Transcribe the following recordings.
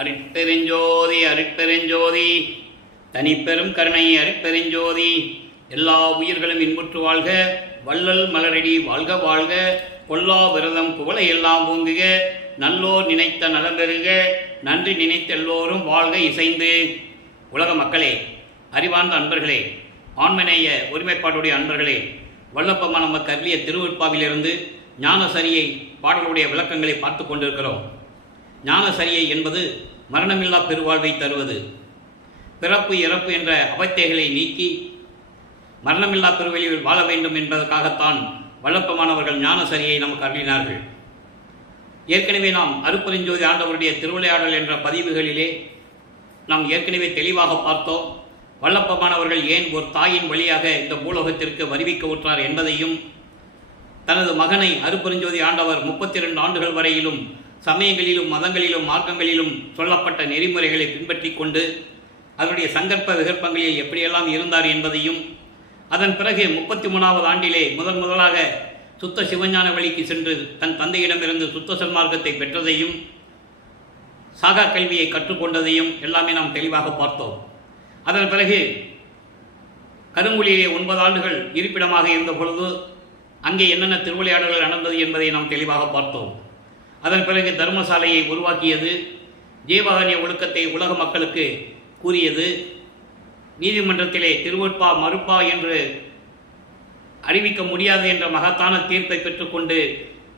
அருட்பெருஞ்சோதி அருட்பெருஞ்சோதி தனிப்பெரும் கருணை அருட்பெருஞ்சோதி. எல்லா உயிர்களும் இன்புற்று வாழ்க, வள்ளல் மலரடி வாழ்க வாழ்க, கொல்லா விரதம் புகழை எல்லாம் ஓங்குக, நல்லோர் நினைத்த நலம்பெறுக, நன்றி நினைத்த எல்லோரும் வாழ்க இசைந்து. உலக மக்களே, அறிவார்ந்த அன்பர்களே, ஆண்மநேய ஒருமைப்பாட்டுடைய அன்பர்களே, வல்லப்பமான நமக்கு அருளிய திருவெட்பாவிலிருந்து ஞானசரியை பாடலுடைய விளக்கங்களை பார்த்து கொண்டிருக்கிறோம். ஞானசரியை என்பது மரணமில்லா பெருவாழ்வை தருவது. பிறப்பு இறப்பு என்ற அவத்தைகளை நீக்கி மரணமில்லா பெருவெளியில் வாழ வேண்டும் என்பதற்காகத்தான் வல்லப்பமானவர்கள் ஞானசரியை நமக்கு அருளினார்கள். ஏற்கனவே நாம் அருட்பெருஞ்சோதி ஆண்டவருடைய திருவிளையாடல் என்ற பதிவுகளிலே நாம் ஏற்கனவே தெளிவாக பார்த்தோம். வல்லப்பமானவர்கள் ஏன் ஒரு தாயின் வழியாக இந்த பூலோகத்திற்கு வருவிக்க உற்றார் என்பதையும், தனது மகனை அருட்பெருஞ்சோதி ஆண்டவர் 32 ஆண்டுகள் வரையிலும் சமயங்களிலும் மதங்களிலும் மார்க்கங்களிலும் சொல்லப்பட்ட நெறிமுறைகளை பின்பற்றி கொண்டு அதனுடைய சங்கற்ப விகற்பங்களில் எப்படியெல்லாம் இருந்தார் என்பதையும், அதன் பிறகு 33வது ஆண்டிலே முதலாக சுத்த சிவஞான வழிக்கு சென்று தன் தந்தையிடமிருந்து சுத்த சன்மார்க்கத்தை பெற்றதையும், சாகா கல்வியை கற்றுக்கொண்டதையும் எல்லாமே நாம் தெளிவாக பார்த்தோம். அதன் பிறகு கருங்குழியிலே 9 ஆண்டுகள் இருப்பிடமாக இருந்த பொழுது அங்கே என்னென்ன திருவிளையாடல்கள் நடந்தது என்பதை நாம் தெளிவாக பார்த்தோம். அதன் பிறகு தர்மசாலையை உருவாக்கியது, ஜீவகாரிய ஒழுக்கத்தை உலக மக்களுக்கு கூறியது, நீதிமன்றத்திலே திருவெட்பா மறுப்பா என்று அறிவிக்க முடியாது என்ற மகத்தான தீர்ப்பை பெற்றுக்கொண்டு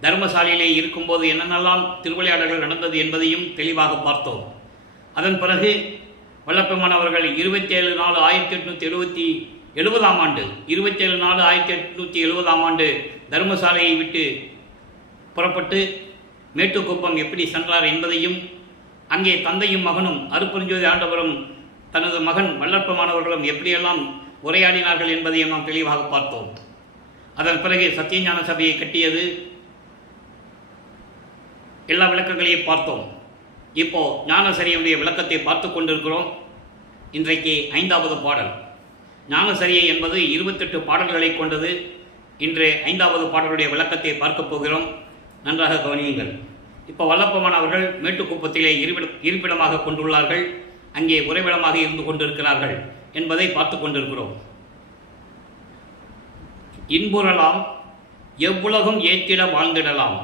தர்மசாலையிலே இருக்கும்போது என்னென்னலாம் திருவிளையாடல்கள் நடந்தது என்பதையும் தெளிவாக பார்த்தோம். அதன் பிறகு வல்லப்பமானவர்கள் 27/4/1870 ஆண்டு 27/4/1870 தர்மசாலையை விட்டு புறப்பட்டு மேட்டுக்குப்பம் எப்படி சென்றார் என்பதையும், அங்கே தந்தையும் மகனும் அருட்பெருஞ்சோதி ஆண்டவரும் தனது மகன் வல்லப்பமானவர்களும் எப்படியெல்லாம் உரையாடினார்கள் என்பதையும் நாம் தெளிவாக பார்த்தோம். அதன் பிறகு சத்தியஞான சபையை கட்டியது, எல்லா விளக்கங்களையும் பார்த்தோம். இப்போ ஞானசரியனுடைய விளக்கத்தை பார்த்து கொண்டிருக்கிறோம். இன்றைக்கு 5வது பாடல். ஞானசரியை என்பது 28 பாடல்களை கொண்டது. இன்று 5வது பாடலுடைய விளக்கத்தை பார்க்க போகிறோம். நன்றாக கவனியுங்கள். இப்போ வல்லப்பமானவர்கள் மேட்டுக்குப்பத்திலே இருப்பிடமாக கொண்டுள்ளார்கள், அங்கே உறைவிடமாக இருந்து கொண்டிருக்கிறார்கள் என்பதை பார்த்து கொண்டிருக்கிறோம். இன்புறலாம் எவ்வுலகும் ஏற்றிட வாழ்ந்திடலாம்,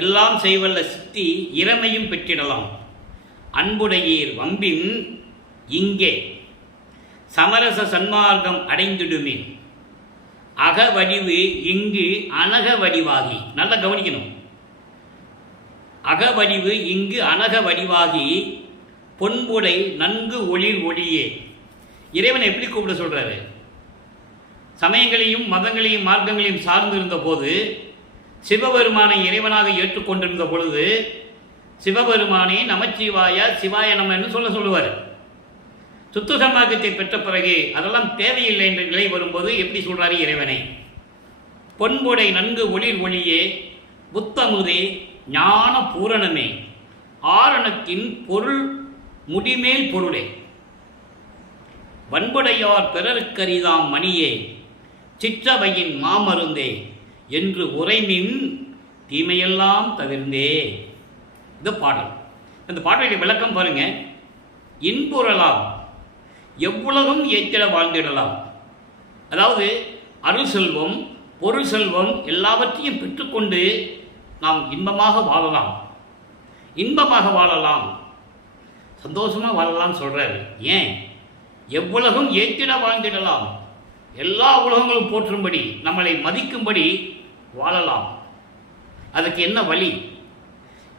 எல்லாம் செய்வல்ல சித்தி இறமையும் பெற்றிடலாம், அன்புடையீர் வம்பின் இங்கே சமரச சன்மார்க்கம் அடைந்திடுமின், அகவடிவு இங்கு அனக வடிவாகி. நல்லா கவனிக்கணும். அகவடிவு இங்கு அனக வடிவாகி பொன்புடை நன்கு ஒளிர் ஒளியே. இறைவனை எப்படி கூப்பிட சொல்றாரு? சமயங்களையும் மதங்களையும் மார்க்கங்களையும் சார்ந்திருந்த போது, சிவபெருமானை இறைவனாக ஏற்றுக்கொண்டிருந்த பொழுது, சிவபெருமானே நமச்சிவாய சிவாய நமன்னு சொல்லுவார். சுத்த சன்மார்க்கத்தை பெற்ற பிறகு அதெல்லாம் தேவையில்லை என்ற நிலை வரும்போது எப்படி சொல்றாரு இறைவனை? பொன்புடை நன்கு ஒளிர் ஒளியே, புத்தமுதே ஞான பூரணமே, ஆரணத்தின் பொருள் முடிமேல் பொருளே, வன்புடையார் பிறருக்கரிதாம் மணியே, சிற்றவையின் மாமருந்தே என்று உரைமின் தீமையெல்லாம் தவிர்ந்தே. இந்த பாடல், இந்த பாடலுடைய விளக்கம் பாருங்க. இன்புறலாம் எவ்வுலகம் ஏற்றிட வாழ்ந்திடலாம். அதாவது அருள் செல்வம் பொருள் செல்வம் எல்லாவற்றையும் பெற்றுக்கொண்டு நாம் இன்பமாக வாழலாம், இன்பமாக வாழலாம், சந்தோஷமாக வாழலாம் சொல்றாரு. ஏன்? எவ்வுலகம் ஏற்றிட வாழ்ந்திடலாம், எல்லா உலகங்களும் போற்றும்படி நம்மளை மதிக்கும்படி வாழலாம். அதுக்கு என்ன வழி?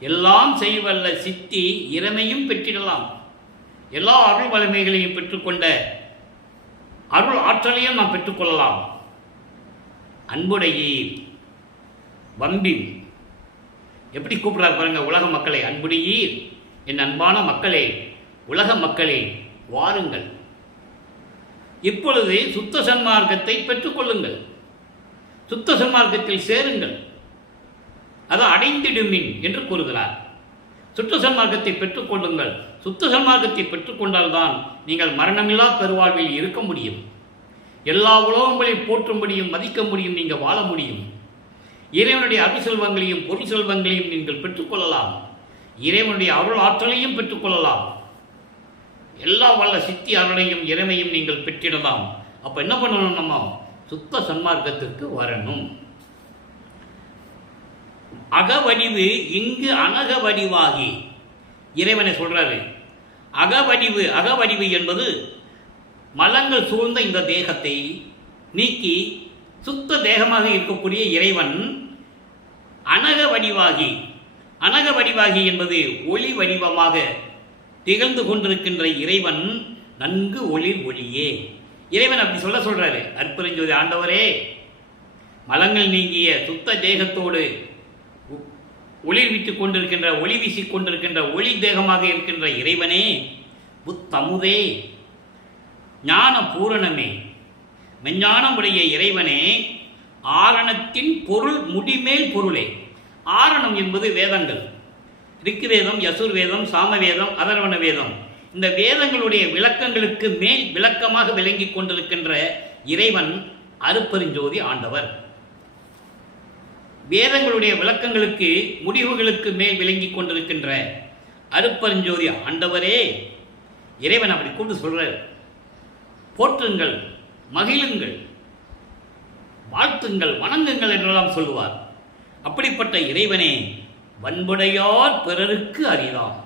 எல்லாம் செய்வல்ல சித்தி இறமையும் பெற்றிடலாம். எல்லா அருள் வலிமைகளையும் பெற்றுக்கொண்ட அருள் ஆற்றலையும் நாம் பெற்றுக்கொள்ளலாம். அன்புடையீர் வம்பின், எப்படி கூப்பிடுறார் பாருங்க உலக மக்களை. அன்புடையீர், என் அன்பான மக்களே, உலக மக்களே வாருங்கள், இப்பொழுது சுத்த சன்மார்க்கத்தை பெற்றுக்கொள்ளுங்கள், சுத்த சன்மார்க்கத்தில் சேருங்கள், அதை அடைந்திடுமின் என்று கூறுகிறார். சுத்த சன்மார்க்கத்தை பெற்றுக்கொள்ளுங்கள். சுத்த சன்மார்க்கத்தை பெற்றுக்கொண்டால்தான் நீங்கள் மரணமில்லா பெருவாழ்வில் இருக்க முடியும், எல்லா உலகங்களையும் போற்ற முடியும், மதிக்க முடியும், நீங்கள் வாழ முடியும். இறைவனுடைய அருள் செல்வங்களையும் பொருள் செல்வங்களையும் நீங்கள் பெற்றுக்கொள்ளலாம். இறைவனுடைய அருள் ஆற்றலையும் பெற்றுக்கொள்ளலாம். எல்லா வல்ல சித்தி அருளையும் இறைமையும் நீங்கள் பெற்றிடலாம். அப்போ என்ன பண்ணணும்? நம்ம சுத்த சன்மார்க்கத்திற்கு வரணும். அகவடிவு இங்கு அனக வடிவாகி இறைவனை சொல்றாரு. அகவடிவு என்பது மலங்கள் சூழ்ந்த இந்த தேகத்தை நீக்கி சுத்த தேகமாக இருக்கக்கூடிய இறைவன் அனக வடிவாகி என்பது ஒளி வடிவமாக திகழ்ந்து கொண்டிருக்கின்ற இறைவன் நன்கு ஒளியே. இறைவன் அப்படி சொல்றாரு. அற்புதஞ்சோதி ஆண்டவரே, மலங்கள் நீங்கிய சுத்த தேகத்தோடு ஒளி விட்டுக் கொண்டிருக்கின்ற, ஒளி வீசிக் கொண்டிருக்கின்ற ஒளி தேகமாக இருக்கின்ற இறைவனே, புத்தமுதே, ஞான பூரணமே, மெஞ்ஞானம் உடைய இறைவனே, ஆரணத்தின் பொருள் முடிமேல் பொருளே. ஆரணம் என்பது வேதங்கள். ரிக்வேதம், யசுர்வேதம், சாமவேதம், அதர்வண வேதம். இந்த வேதங்களுடைய விளக்கங்களுக்கு மேல் விளக்கமாக விளங்கி கொண்டிருக்கின்ற இறைவன் அருட்பெருஞ்சோதி ஆண்டவர். வேதங்களுடைய விளக்கங்களுக்கு முடிவுகளுக்கு மேல் விளங்கி கொண்டிருக்கின்ற அருட்பெருஞ்சோதி ஆண்டவரே, இறைவன் அப்படி கூப்பிட்டு சொல்றார். போற்றுங்கள், மகிழுங்கள், வாழ்த்துங்கள், வணங்குங்கள் என்றெல்லாம் சொல்லுவார். அப்படிப்பட்ட இறைவனே, வன்புடையார் பிறருக்கு அரிதாம்.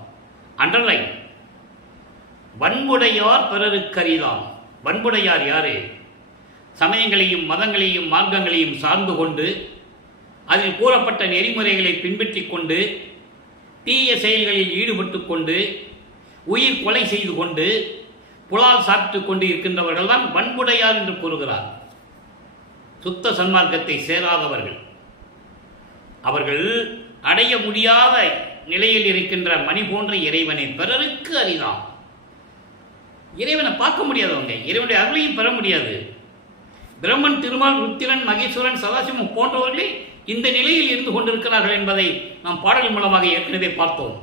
அண்டர்லைன், வன்புடையார் பிறருக்கு அரிதாம். வன்புடையார் யாரு? சமயங்களையும் மதங்களையும் மார்க்கங்களையும் சார்ந்து கொண்டு அதில் கூறப்பட்ட நெறிமுறைகளை பின்பற்றி கொண்டு தீய செயல்களில் ஈடுபட்டு கொண்டு உயிர் கொலை செய்து கொண்டு புலால் சாப்பிட்டு கொண்டு இருக்கின்றவர்கள் தான் வன்புடையார் என்று கூறுகிறார். சுத்த சன்மார்க்கத்தை சேராதவர்கள், அவர்கள் அடைய முடியாத நிலையில் இருக்கின்ற மணி போன்ற இறைவனை பிறருக்கு அறிதாம். இறைவனை பார்க்க முடியாதவங்க, இறைவனுடைய அருளையும் பெற முடியாது. பிரம்மன், திருமால், ருத்திரன், மகேஸ்வரன், சதாசிவம் போன்றவர்களே இந்த நிலையில் இருந்து கொண்டிருக்கிறார்கள் என்பதை நாம் பாடல் மூலமாக ஏற்கனவே பார்த்தோம்.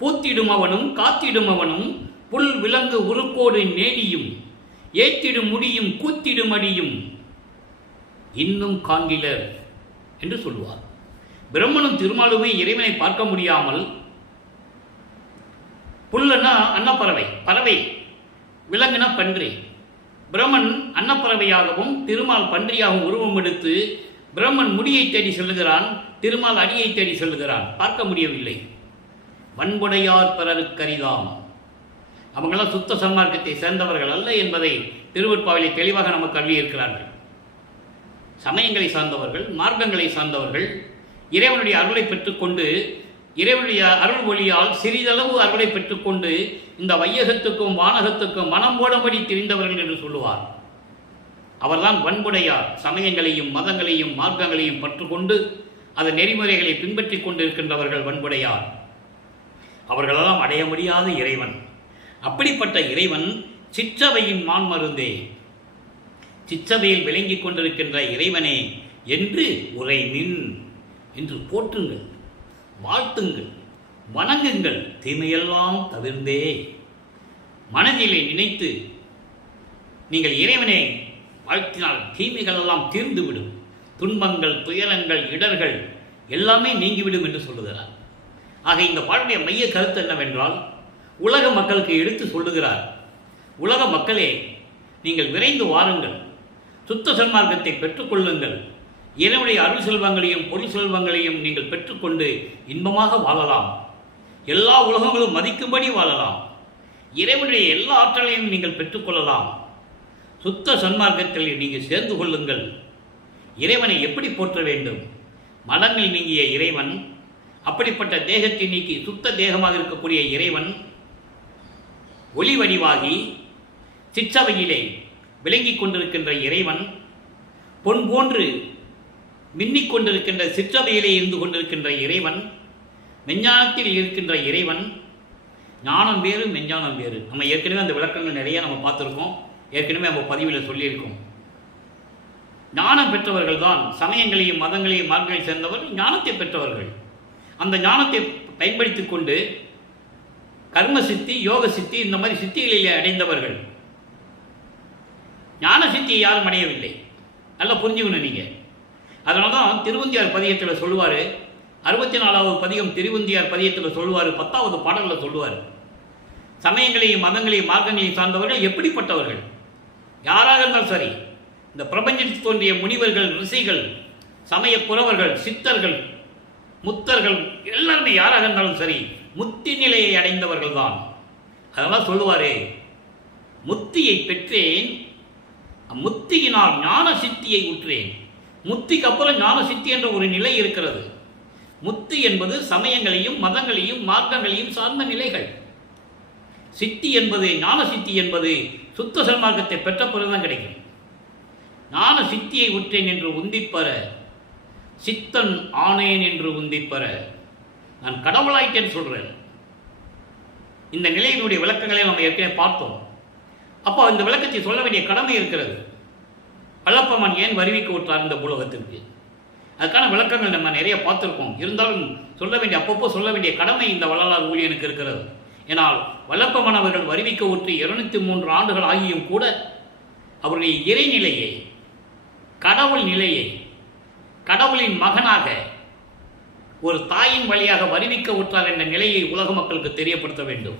பூத்திடும் அவனும் காத்திடும் அவனும் புல் விலங்கு உருக்கோடு நேடியும் ஏத்திடும் முடியும் கூத்திடும் அடியும் இன்னும் காண்கிலர் என்று சொல்லுவார். பிரம்மனும் திருமாலுமே இறைவனை பார்க்க முடியாமல், புல்லுன்னா அன்னப்பறவை, பறவை, விலங்குனா பன்றி. பிரம்மன் அன்னப்பறவையாகவும் திருமால் பன்றியாகவும் உருவம் எடுத்து பிரம்மன் முடியை தேடி செல்லுகிறான், திருமால் அடியை தேடி செல்லுகிறான். பார்க்க முடியவில்லை. வன்புடையார் பிறருக்கரிதாம். அவங்களாம் சுத்த சன்மார்க்கத்தை சேர்ந்தவர்கள் அல்ல என்பதை திருவெட்பாவிலே தெளிவாக நமக்கு அள்ளியிருக்கிறார்கள். சமயங்களை சார்ந்தவர்கள், மார்க்கங்களை சார்ந்தவர்கள், இறைவனுடைய அருளை பெற்றுக்கொண்டு, இறைவனுடைய அருள் ஒளியால் சிறிதளவு அருளை பெற்றுக்கொண்டு இந்த வையகத்துக்கும் வானகத்துக்கும் மனம் போடும்படி தெரிந்தவர்கள் என்று சொல்லுவார். அவர்தான் வன்புடையார். சமயங்களையும் மதங்களையும் மார்க்கங்களையும் பற்றுக்கொண்டு அதன் நெறிமுறைகளை பின்பற்றி கொண்டிருக்கின்றவர்கள் வன்புடையார். அவர்களெல்லாம் அடைய முடியாத இறைவன். அப்படிப்பட்ட இறைவன் சிற்றவையின் மான்மருந்தே, சிற்றவையில் விளங்கி கொண்டிருக்கின்ற இறைவனே என்று உரை நின் என்று போற்றுங்கள், வாழ்த்துங்கள், வணங்குங்கள், தீமையெல்லாம் தவிர்ந்தே. மனதிலே நினைத்து நீங்கள் இறைவனை வாழ்த்தினால் தீமைகள் எல்லாம் தீர்ந்துவிடும். துன்பங்கள், துயரங்கள், இடர்கள் எல்லாமே நீங்கிவிடும் என்று சொல்லுகிறார். ஆக இந்த பாடலுடைய மைய கருத்து என்னவென்றால், உலக மக்களுக்கு எடுத்து சொல்லுகிறார். உலக மக்களே, நீங்கள் விரைந்து வாருங்கள், சுத்த சன்மார்க்கத்தை பெற்றுக்கொள்ளுங்கள். இறைவனுடைய அருள் செல்வங்களையும் பொருள் செல்வங்களையும் நீங்கள் பெற்றுக்கொண்டு இன்பமாக வாழலாம். எல்லா உலகங்களும் மதிக்கும்படி வாழலாம். இறைவனுடைய எல்லா ஆற்றலையும் நீங்கள் பெற்றுக்கொள்ளலாம். சுத்த சன்மார்க்கத்தில் நீங்கள் சேர்ந்து கொள்ளுங்கள். இறைவனை எப்படி போற்ற வேண்டும்? மலங்கள் நீங்கிய இறைவன், அப்படிப்பட்ட தேகத்தை நீக்கி சுத்த தேகமாக இருக்கக்கூடிய இறைவன் ஒளி வடிவாகி சிற்றவையிலே விளங்கி கொண்டிருக்கின்ற இறைவன், பொன் போன்று மின்னிக் கொண்டிருக்கின்ற சிற்றவையிலே இருந்து கொண்டிருக்கின்ற இறைவன், மெஞ்ஞானத்தில் இருக்கின்ற இறைவன். ஞானம் வேறு, மெஞ்ஞானம் வேறு. நம்ம ஏற்கனவே அந்த விளக்கங்கள் நிறைய நம்ம பார்த்துருக்கோம். ஏற்கனவே நம்ம பதிவில் சொல்லியிருக்கோம். ஞானம் பெற்றவர்கள் தான் சமயங்களையும் மதங்களையும் மார்க்கங்களையும் சேர்ந்தவர்கள் ஞானத்தை பெற்றவர்கள். அந்த ஞானத்தை பயன்படுத்தி கொண்டு கர்ம சித்தி, யோக சித்தி, இந்த மாதிரி சித்திகளிலே அடைந்தவர்கள். ஞான சித்தியை யாரும் அடையவில்லை. நல்லா புரிஞ்சுக்கணும் நீங்கள். அதனால தான் திருவந்தியார் பதிகத்தில் சொல்லுவார், 64வது பதிகம் திருவந்தியார் பதியத்தில் சொல்லுவார், 10வது பாடலில் சொல்லுவார், சமயங்களையும் மதங்களையும் மார்க்கங்களையும் சார்ந்தவர்கள் எப்படிப்பட்டவர்கள், யாராக இருந்தாலும் சரி, இந்த பிரபஞ்சத்தில் தோன்றிய முனிவர்கள், ரிஷிகள், சமய புறவர்கள், சித்தர்கள், முத்தர்கள் எல்லாருமே யாராக இருந்தாலும் சரி முத்தி நிலையை அடைந்தவர்கள் தான். அதெல்லாம் சொல்லுவாரே, முத்தியை பெற்றேன், முத்தியினால் ஞான சித்தியை உற்றேன். முத்திக்கு அப்புறம் ஞான சித்தி என்ற ஒரு நிலை இருக்கிறது. முத்தி என்பது சமயங்களையும் மதங்களையும் மார்க்கங்களையும் சார்ந்த நிலைகள். சித்தி என்பது, ஞான சித்தி என்பது சுத்த சன்மார்க்கத்தை பெற்ற பிறகுதான் கிடைக்கும். ஞான சித்தியை உற்றேன் என்று உந்திப்பற, சித்தன் ஆனேன் என்று உந்திப்பற, நான் கடவுளாயிட்டேன்னு சொல்றேன். இந்த நிலையினுடைய விளக்கங்களை நம்ம ஏற்கனவே பார்த்தோம். அப்போ இந்த விளக்கத்தை சொல்ல வேண்டிய கடமை இருக்கிறது. வல்லப்பமான் ஏன் வருவிக்க விட்டார் இந்த பூலோகத்திற்கு, அதுக்கான விளக்கங்கள் நம்ம நிறைய பார்த்துருக்கோம். இருந்தாலும் சொல்ல வேண்டிய, அப்பப்போ சொல்ல வேண்டிய கடமை இந்த வள்ளலார் ஊழியனுக்கு இருக்கிறது. ஏனால் வல்லப்பமான் அவர்கள் வருவிக்க விட்டு 203 ஆண்டுகள் ஆகியும் கூட அவருடைய இறைநிலையை, கடவுள் நிலையை, கடவுளின் மகனாக ஒரு தாயின் வழியாக வருவிக்க விட்டார் என்ற நிலையை உலக மக்களுக்கு தெரியப்படுத்த வேண்டும்.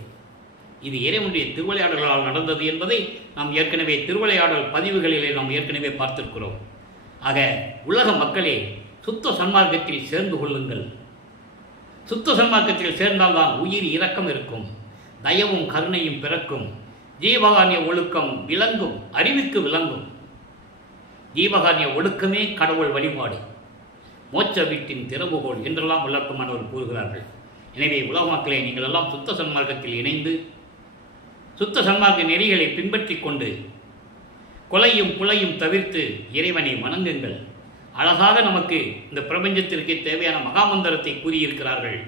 இது இறைவனுடைய திருவிளையாடல்களால் நடந்தது என்பதை நாம் ஏற்கனவே திருவிளையாடல் பதிவுகளிலே நாம் ஏற்கனவே பார்த்திருக்கிறோம். ஆக உலக மக்களே, சுத்த சன்மார்க்கத்தில் சேர்ந்து கொள்ளுங்கள். சுத்த சன்மார்க்கத்தில் சேர்ந்தால்தான் உயிர் இரக்கம் இருக்கும், தயவும் கருணையும் பிறக்கும், ஜீவகாரிய ஒழுக்கம் விளங்கும், அறிவுக்கு விளங்கும். ஜீவகாரிய ஒழுக்கமே கடவுள் வழிபாடு, மோட்ச வீட்டின் திறவுகோள் என்றெல்லாம் வல்லப்பமானவர் கூறுகிறார்கள். எனவே உலக மக்களே, நீங்கள் எல்லாம் சுத்த சன்மார்க்கத்தில் இணைந்து சுத்த சன்மார்க்க நெறிகளை பின்பற்றி கொண்டு கொலையும் புலையும் தவிர்த்து இறைவனை வணங்குங்கள். அழகாக நமக்கு இந்த பிரபஞ்சத்திற்கு தேவையான மகாமந்திரத்தை கூறியிருக்கிறார்கள்.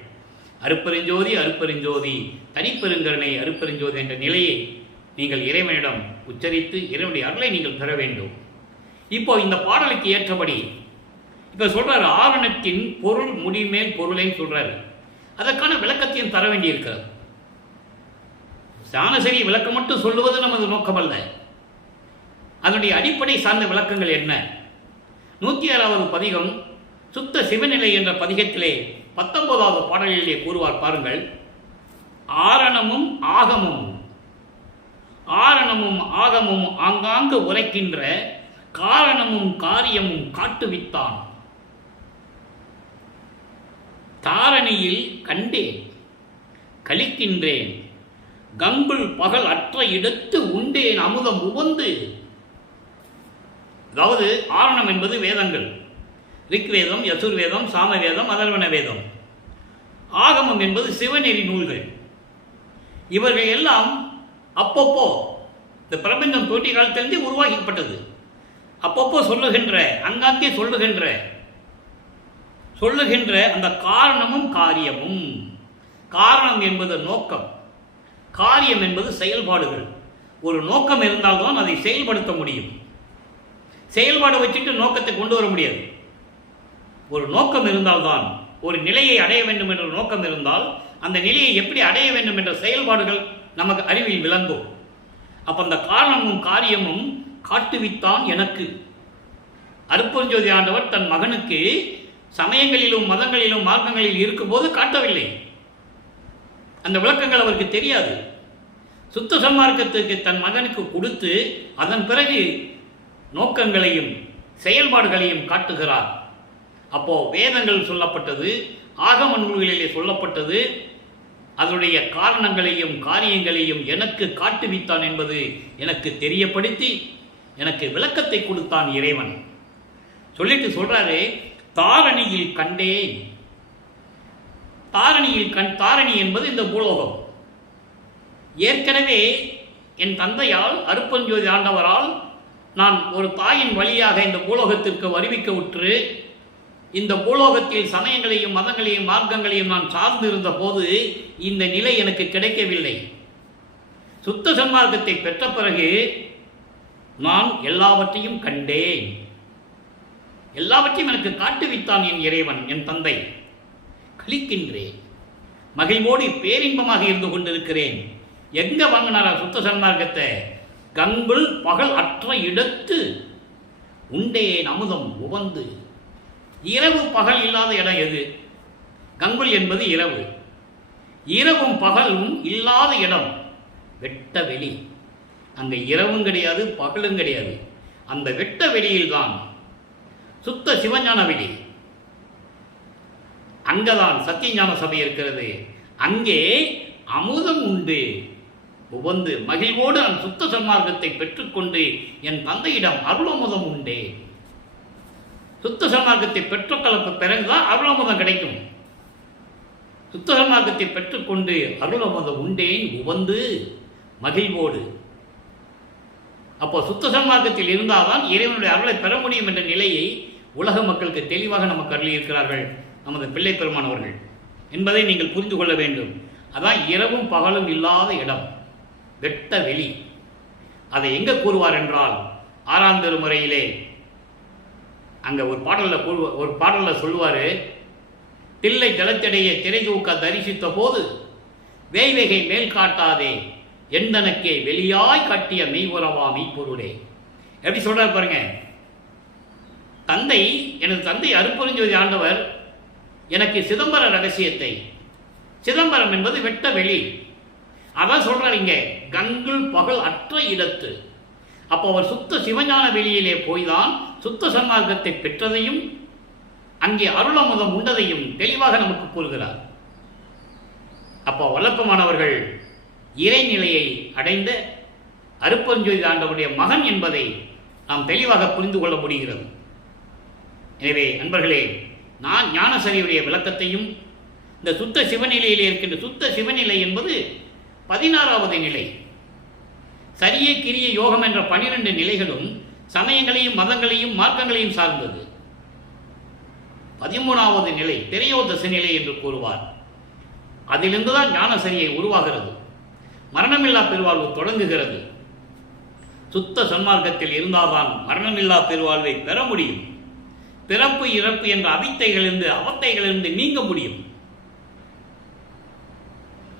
அருப்பெருஞ்சோதி அருப்பெருஞ்சோதி, தனிப்பெருங்கருணை அருப்பெருஞ்சோதி என்ற நிலையை நீங்கள் இறைவனிடம் உச்சரித்து இறைவனுடைய அருளை நீங்கள் பெற வேண்டும். இப்போ இந்த பாடலுக்கு ஏற்றபடி இப்போ சொல்றாரு, ஆவணத்தின் பொருள் முடிமேல் பொருளைன்னு சொல்றாரு. அதற்கான விளக்கத்தையும் தர வேண்டியிருக்கிறது. சானசரி விளக்கம் மட்டும் சொல்லுவது நமது நோக்கமல்ல, அதனுடைய அடிப்படை சார்ந்த விளக்கங்கள் என்ன. 106வது பதிகம் சுத்த சிவநிலை என்ற பதிகத்திலே 19வது பாடலிலே கூறுவார் பாருங்கள். ஆரணமும் ஆகமும், ஆரணமும் ஆகமும் ஆங்காங்கு உரைக்கின்ற காரணமும் காரியமும் காட்டுவித்தான். தாரணியில் கண்டேன் கழிக்கின்றேன், கங்குள் பகல் அற்ற இடத்து உண்டேன் அமுதம் உவந்து. அதாவது ஆரணம் என்பது வேதங்கள், ரிக்வேதம், யசுர்வேதம், சாமவேதம், அதர்வண வேதம். ஆகமம் என்பது சிவநெறி நூல்கள். இவர்கள் எல்லாம் அப்பப்போ இந்த பிரபஞ்சம் தோற்றிய காலத்திலிருந்து உருவாக்கப்பட்டது. அப்பப்போ சொல்லுகின்ற, அங்காங்கே சொல்லுகின்ற அந்த காரணமும் காரியமும். காரணம் என்பது நோக்கம், காரியம் என்பது செயல்பாடுகள். ஒரு நோக்கம் இருந்தால்தான் அதை செயல்படுத்த முடியும். செயல்பாடு வச்சுட்டு நோக்கத்தை கொண்டு வர முடியாது. ஒரு நோக்கம் இருந்தால்தான், ஒரு நிலையை அடைய வேண்டும் என்ற நோக்கம் இருந்தால் அந்த நிலையை எப்படி அடைய வேண்டும் என்ற செயல்பாடுகள் நமக்கு அறிவில் விளங்கும். அப்போ அந்த காரணமும் காரியமும் காட்டுவித்தான் எனக்கு. அருப்பெருஞ்சோதி ஆண்டவர் தன் மகனுக்கு சமயங்களிலும் மதங்களிலும் மார்க்கங்களில் இருக்கும்போது காட்டவில்லை. அந்த விளக்கங்கள் அவருக்கு தெரியாது. சுத்த சன்மார்க்கத்துக்கு தன் மகனுக்கு கொடுத்து அதன் பிறகு நோக்கங்களையும் செயல்பாடுகளையும் காட்டுகிறார். அப்போ வேதங்கள் சொல்லப்பட்டது, ஆகம நூல்களிலே சொல்லப்பட்டது, அதனுடைய காரணங்களையும் காரியங்களையும் எனக்கு காட்டுவித்தான் என்பது எனக்கு தெரியப்படுத்தி எனக்கு விளக்கத்தை கொடுத்தான் இறைவன். சொல்லிட்டு சொல்றாரு, தாரணியில் கண்டேன். தாரணி என்பது இந்த பூலோகம். ஏற்கனவே என் தந்தையால், அருப்பெருஞ்சோதி ஆண்டவரால் நான் ஒரு தாயின் வழியாக இந்த பூலோகத்திற்கு வருவிக்க உற்று, இந்த பூலோகத்தில் சமயங்களையும் மதங்களையும் மார்க்கங்களையும் நான் சார்ந்திருந்த போது இந்த நிலை எனக்கு கிடைக்கவில்லை. சுத்த சன்மார்க்கத்தை பெற்ற பிறகு நான் எல்லாவற்றையும் கண்டேன். எல்லாவற்றையும் எனக்கு காட்டுவித்தான் என் இறைவன், என் தந்தை. கழிக்கின்றேன், மகிழ்வோடு பேரின்பமாக இருந்து கொண்டிருக்கிறேன். எங்க வாங்கினாரா சுத்த சன்மார்க்கத்தை? கங்குள் பகல் அற்ற இடத்து உண்டேன் அமுதம் உவந்து. இரவு பகல் இல்லாத இடம் எது? கங்குல் என்பது இரவு. இரவும் பகலும் இல்லாத இடம் வெட்ட வெளி. அங்கே இரவும் கிடையாது, பகலும் கிடையாது. அந்த வெட்ட வெளியில்தான் சுத்த சிவஞான வெளி. அங்கதான் சத்தியஞான சபை இருக்கிறது. அங்கே அமுதம் உண்டு. உவந்து மகிழ்வோடு நான் சுத்த சன்மார்க்கத்தை பெற்றுக்கொண்டு என் தந்தையிடம் அருளமுதம் உண்டே. சுத்த சன்மார்க்கத்தை பெற்றுக்கொள்ள பிறகுதான் அருளமுதம் கிடைக்கும். சுத்த சன்மார்க்கத்தை பெற்றுக்கொண்டு அருளமுதம் உண்டேன் உவந்து மகிழ்வோடு. அப்போ சுத்த சன்மார்க்கத்தில் இருந்தால்தான் இறைவனுடைய அருளை பெற முடியும் என்ற நிலையை உலக மக்களுக்கு தெளிவாக நமக்கு அருளியிருக்கிறார்கள் நமது பிள்ளை பெருமானவர்கள் என்பதை நீங்கள் புரிந்து கொள்ள வேண்டும். அதான் இரவும் பகலும் இல்லாத இடம் வெட்ட வெளி. அதை எங்கே கூறுவார் என்றால் 6ஆம் திருமுறையிலே அங்கே ஒரு பாடலில் சொல்லுவார், தில்லை ஜலத்தடையை திரை தூக்க தரிசித்த போது வேய்வகை மேல் காட்டாதே எந்தனக்கே வெளியாய் காட்டிய மெய்வுறவா மெய்ப்பொருளே. எப்படி சொல்றாரு பாருங்க. எனது தந்தை அருட்பெருஞ்சோதி ஆண்டவர் எனக்கு சிதம்பர ரகசியத்தை, சிதம்பரம் என்பது வெட்ட வெளி, அதான் சொல்றார் இங்க கங்குல் பகல் அற்ற இடத்து. அப்போ அவர் சுத்த சிவஞான வெளியிலே போய்தான் சுத்த சன்மார்க்கத்தை பெற்றதையும் அங்கே அருளமுதம் உண்டதையும் தெளிவாக நமக்கு கூறுகிறார். அப்போ வல்லப்பமானவர்கள் இறைநிலையை அடைந்த அருட்பெருஞ்சோதி ஆண்டவருடைய மகன் என்பதை நாம் தெளிவாக புரிந்து கொள்ள முடிகிறது. எனவே அன்பர்களே, நான் ஞானசரியுடைய விளக்கத்தையும் இந்த சுத்த சிவநிலையிலே இருக்கின்ற சுத்த சிவநிலை என்பது 16வது நிலை. சரிய கிரிய யோகம் என்ற 12 நிலைகளும் சமயங்களையும் மதங்களையும் மார்க்கங்களையும் சார்ந்தது. 13வது நிலை திரையோதச நிலை என்று கூறுவார். அதிலிருந்துதான் ஞானசரியை உருவாகிறது. மரணமில்லா பெருவாழ்வு தொடங்குகிறது. சுத்த சன்மார்க்கத்தில் இருந்தால்தான் மரணமில்லா பெருவாழ்வை பெற முடியும். பிறப்பு இறப்பு என்ற அவத்தைகளிலிருந்து நீங்க முடியும்.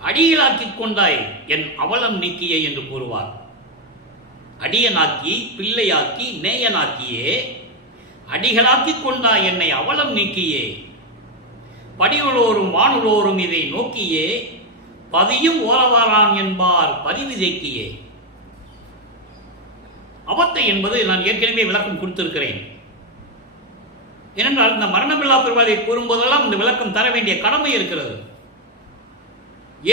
அடியலாக்கிக் கொண்டாய் என் அவலம் நீக்கியே என்று கூறுவார். அடியனாக்கி பிள்ளையாக்கி நேயனாக்கியே அடிகளாக்கிக் கொண்டாய் என்னை அவலம் நீக்கியே படியுளோரும் வானுளோரும் இதை நோக்கியே பதியும் ஓரவாரான் என்பார் பதிவு தேக்கியே. அவத்தை என்பது நான் ஏற்கனவே விளக்கம் கொடுத்திருக்கிறேன். ஏனென்றால் இந்த மரணமில்லா பெருவாழ்வை கூறும்போதெல்லாம் இந்த விளக்கம் தர வேண்டிய கடமை இருக்கிறது.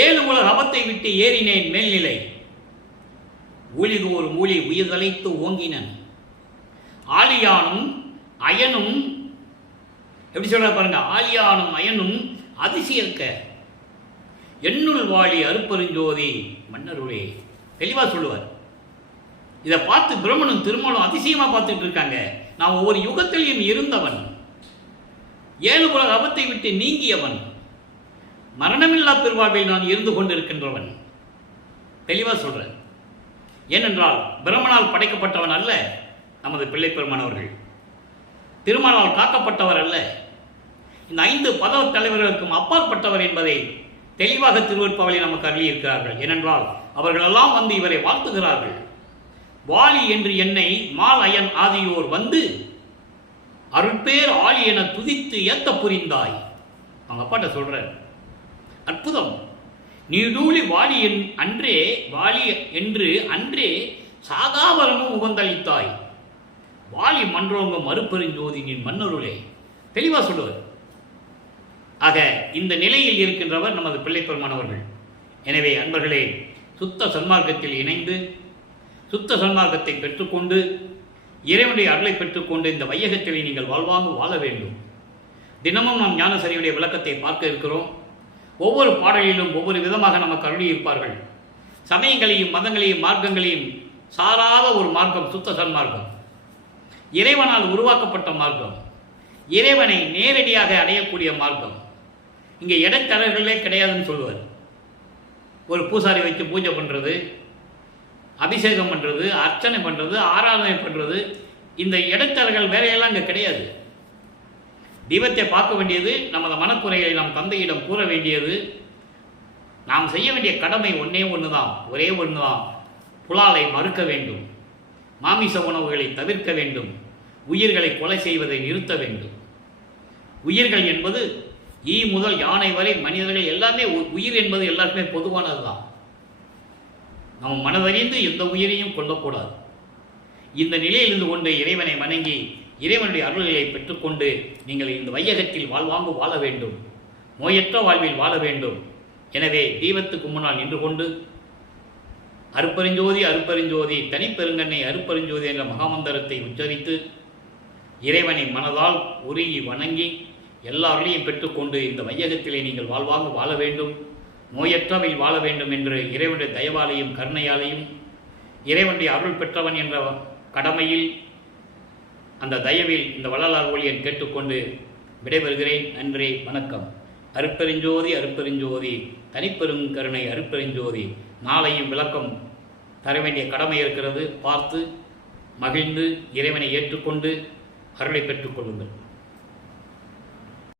7 உலக அவத்தை விட்டு ஏறினேன் மேல்நிலை ஊழிதோறும் ஊழி உயிர்தலைத்து ஓங்கினன் ஆலியானும் அயனும். எப்படி சொல்ற பாருங்க, ஆலியானும் அயனும் அதிசயக்க என்னுள் வாழி அருட்பெருஞ்சோதி மன்னருளே. தெளிவா சொல்லுவார். இதை பார்த்து பிரம்மனும் திருமணம் அதிசயமா பார்த்துட்டு இருக்காங்க. நான் ஒவ்வொரு யுகத்திலையும் இருந்தவன், 7 உலக அவத்தை விட்டு நீங்கியவன், மரணமில்லா பெருவாழ்வில் நான் இருந்து கொண்டிருக்கின்றவன். தெளிவா சொல்றேன். ஏனென்றால் பிரம்மனால் படைக்கப்பட்டவன் அல்ல நமது பிள்ளை பெருமானவர்கள், திருமாலால் காக்கப்பட்டவர் அல்ல, இந்த 5 பதவ தலைவர்களுக்கும் அப்பாற்பட்டவர் என்பதை தெளிவாக திருவருட்பாவிலே நமக்கு அருளியிருக்கிறார்கள். ஏனென்றால் அவர்களெல்லாம் வந்து இவரை வாழ்த்துகிறார்கள். வாலி என்று என்னை மால் அயன் ஆதியோர் வந்து அருட்பேர் ஆலி என துதித்து ஏத்த புரிந்தாய். அவங்க அப்பாட்ட சொல்ற அற்புதம். நீடூழி வாலி அன்றே வாலி என்று அன்றே சாகாவரமும் உகந்தளித்தாய் வாலி மன்றோங்கும் மறுபெருஞ்சோதி நின் மன்னருளே. தெளிவா சொல்லுவார். ஆக இந்த நிலையில் இருக்கின்றவர் நமது பிள்ளை பெருமானவர்கள். எனவே அன்பர்களே, சுத்த சன்மார்க்கத்தில் இணைந்து சுத்த சன்மார்க்கத்தை பெற்றுக்கொண்டு இறைவனுடைய அருளை பெற்றுக்கொண்டு இந்த வையகத்தில் நீங்கள் வாழ்வாங்க வாழ வேண்டும். தினமும் நாம் ஞானசரியுடைய விளக்கத்தை பார்க்க இருக்கிறோம். ஒவ்வொரு பாடலிலும் ஒவ்வொரு விதமாக நமக்கு அருளி இருப்பார்கள். சமயங்களையும் மதங்களையும் மார்க்கங்களையும் சாராத ஒரு மார்க்கம் சுத்த சன்மார்க்கம், இறைவனால் உருவாக்கப்பட்ட மார்க்கம், இறைவனை நேரடியாக அடையக்கூடிய மார்க்கம். இங்கே இடைத்தரகர்களே கிடையாதுன்னு சொல்லுவார். ஒரு பூசாரி வைத்து பூஜை பண்ணுறது, அபிஷேகம் பண்ணுறது, அர்ச்சனை பண்ணுறது, ஆராதனை பண்ணுறது, இந்த இடைத்தரகர்கள் வேலையெல்லாம் இங்கே கிடையாது. தீபத்தை பார்க்க வேண்டியது, நமது மனக்குறைகளை நாம் தந்தையிடம் கூற வேண்டியது. நாம் செய்ய வேண்டிய கடமை ஒன்றே ஒன்று தான். புலாலை மறுக்க வேண்டும், மாமிச உணவுகளை தவிர்க்க வேண்டும், உயிர்களை கொலை செய்வதை நிறுத்த வேண்டும். உயிர்கள் என்பது ஈ முதல் யானை வரை மனிதர்கள் எல்லாமே உயிர் என்பது எல்லாருமே பொதுவானது தான். நம்ம மனதறிந்து எந்த உயிரையும் கொல்லக்கூடாது. இந்த நிலையில் இருந்து கொண்டு இறைவனை வணங்கி இறைவனுடைய அருள்களை பெற்றுக்கொண்டு நீங்கள் இந்த வையகத்தில் வாழ்வாங்கு வாழ வேண்டும், நோயற்ற வாழ்வில் வாழ வேண்டும். எனவே தெய்வத்துக்கு முன்னால் நின்று கொண்டு அருப்பெருஞ்சோதி அருப்பெருஞ்சோதி தனிப்பெருங்கண்ணை அருப்பெருஞ்சோதி என்ற மகாமந்திரத்தை உச்சரித்து இறைவனை மனதால் உருகி வணங்கி எல்லாரையும் பெற்றுக்கொண்டு இந்த வையகத்திலே நீங்கள் வாழ்வாங்கு வாழ வேண்டும், நோயற்றவையில் வாழ வேண்டும் என்று இறைவனுடைய தயவாலையும் கருணையாலையும் இறைவனுடைய அருள் பெற்றவன் என்ற கடமையில் அந்த தயவில் இந்த வள்ளலார் ஒளியன் கேட்டுக்கொண்டு விடைபெறுகிறேன். நன்றி, வணக்கம். அருப்பெருஞ்சோதி அருப்பெருஞ்சோதி தனிப்பெருங்கருணை அருப்பெருஞ்சோதி. நாளையும் விளக்கம் தர வேண்டிய கடமை இருக்கிறது. பார்த்து மகிழ்ந்து இறைவனை ஏற்றுக்கொண்டு அருளை பெற்றுக்கொள்ளுங்கள்.